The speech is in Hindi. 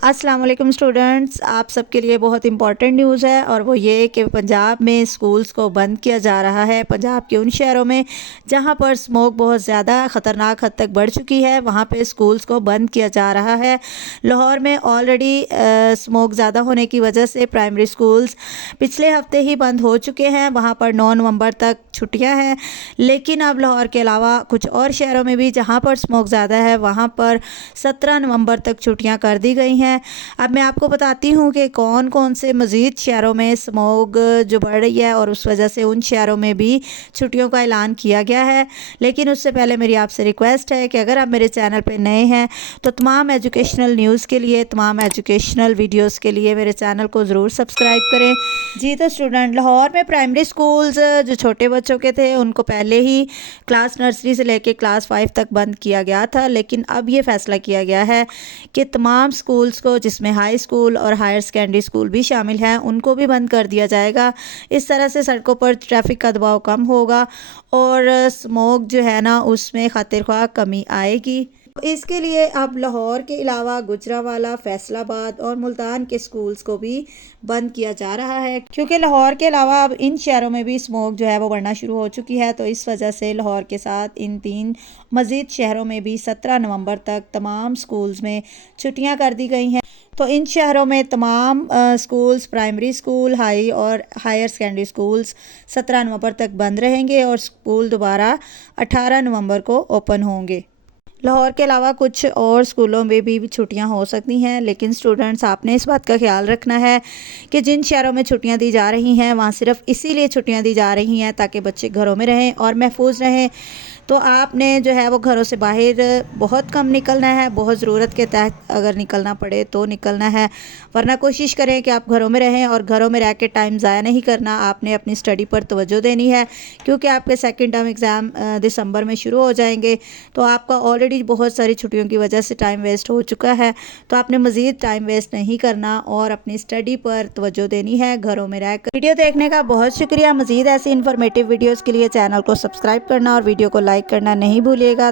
अस्सलाम वालेकुम स्टूडेंट्स, आप सबके लिए बहुत इंपॉर्टेंट न्यूज़ है और वो ये कि पंजाब में स्कूल्स को बंद किया जा रहा है। पंजाब के उन शहरों में जहां पर स्मोक बहुत ज़्यादा ख़तरनाक हद तक बढ़ चुकी है वहां पे स्कूल्स को बंद किया जा रहा है। लाहौर में ऑलरेडी स्मोक ज़्यादा होने की वजह से प्राइमरी स्कूल्स पिछले हफ्ते ही बंद हो चुके हैं। वहाँ पर 9 नवंबर तक छुट्टियाँ हैं, लेकिन अब लाहौर के अलावा कुछ और शहरों में भी जहाँ पर स्मोक ज़्यादा है वहाँ पर 17 नवंबर तक छुट्टियाँ कर दी गई हैं। अब मैं आपको बताती हूँ कि कौन कौन से मज़ीद शहरों में स्मोक जो बढ़ रही है और उस वजह से उन शहरों में भी छुट्टियों का ऐलान किया गया है। लेकिन उससे पहले मेरी आपसे रिक्वेस्ट है कि अगर आप मेरे चैनल पर नए हैं तो तमाम एजुकेशनल न्यूज़ के लिए, तमाम एजुकेशनल वीडियोज़ के लिए मेरे चैनल को ज़रूर सब्सक्राइब करें। जी तो स्टूडेंट, लाहौर में प्राइमरी स्कूल्स जो छोटे बच्चों के थे उनको पहले ही क्लास नर्सरी से लेकर क्लास 5 तक बंद किया गया था, लेकिन अब ये फैसला किया गया है कि तमाम स्कूल्स को, जिसमें हाई स्कूल और हायर सेकेंडरी स्कूल भी शामिल हैं, उनको भी बंद कर दिया जाएगा। इस तरह से सड़कों पर ट्रैफिक का दबाव कम होगा और स्मोक जो है ना उसमें खातिर ख्वाह कमी आएगी। इसके लिए अब लाहौर के अलावा गुजरावाला, फैसलाबाद और मुल्तान के स्कूल्स को भी बंद किया जा रहा है, क्योंकि लाहौर के अलावा अब इन शहरों में भी स्मोक जो है वो बढ़ना शुरू हो चुकी है। तो इस वजह से लाहौर के साथ इन 3 मज़ीद शहरों में भी 17 नवंबर तक तमाम स्कूल्स में छुट्टियां कर दी गई हैं। तो इन शहरों में तमाम स्कूल्स, प्राइमरी स्कूल, हाई और हायर सेकेंडरी स्कूल्स 17 नवंबर तक बंद रहेंगे और स्कूल दोबारा 18 नवंबर को ओपन होंगे। लाहौर के अलावा कुछ और स्कूलों में भी छुट्टियां हो सकती हैं, लेकिन स्टूडेंट्स आपने इस बात का ख्याल रखना है कि जिन शहरों में छुट्टियां दी जा रही हैं वहाँ सिर्फ इसीलिए छुट्टियां दी जा रही हैं ताकि बच्चे घरों में रहें और महफूज रहें। तो आपने जो है वो घरों से बाहर बहुत कम निकलना है, बहुत ज़रूरत के तहत अगर निकलना पड़े तो निकलना है, वरना कोशिश करें कि आप घरों में रहें और घरों में रह के टाइम ज़ाया नहीं करना। आपने अपनी स्टडी पर तवज्जो देनी है, क्योंकि आपके सेकंड टर्म एग्ज़ाम दिसंबर में शुरू हो जाएंगे। तो आपका ऑलरेडी बहुत सारी छुट्टियों की वजह से टाइम वेस्ट हो चुका है, तो आपने मज़ीद टाइम वेस्ट नहीं करना और अपनी स्टडी पर तवज्जो देनी है घरों में रहकर। वीडियो देखने का बहुत शुक्रिया। मज़ीद ऐसी इन्फॉर्मेटिव वीडियोज़ के लिए चैनल को सब्सक्राइब करना और वीडियो को लाइक करना नहीं भूलिएगा।